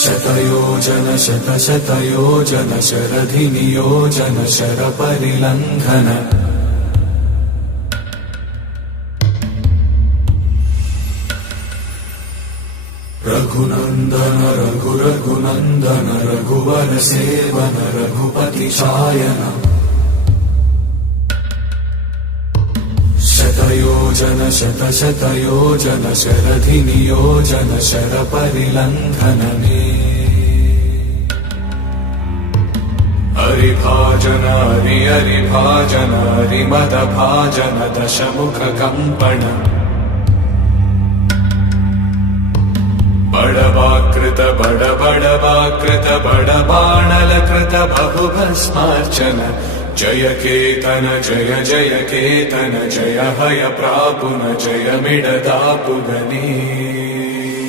शतयोजन शतशतयोजन शरधिनियोजन शरपरिलङ्घन रघुनन्दन रघुरघुनन्दन रघुवर सेवन रघुपति चायन शतयोजन शतशतयोजन शरधिनियोजन शरपरिलङ्घन हरिभाजन हरिभाजन हरिमदभाजन दशमुखकम्पण बड़वाकृत बड़वाकृत बड़बाणलकृत बहुभस्मार्चन जय केतन जय केतन जय हय प्रापुन जय मिडदापुगनी।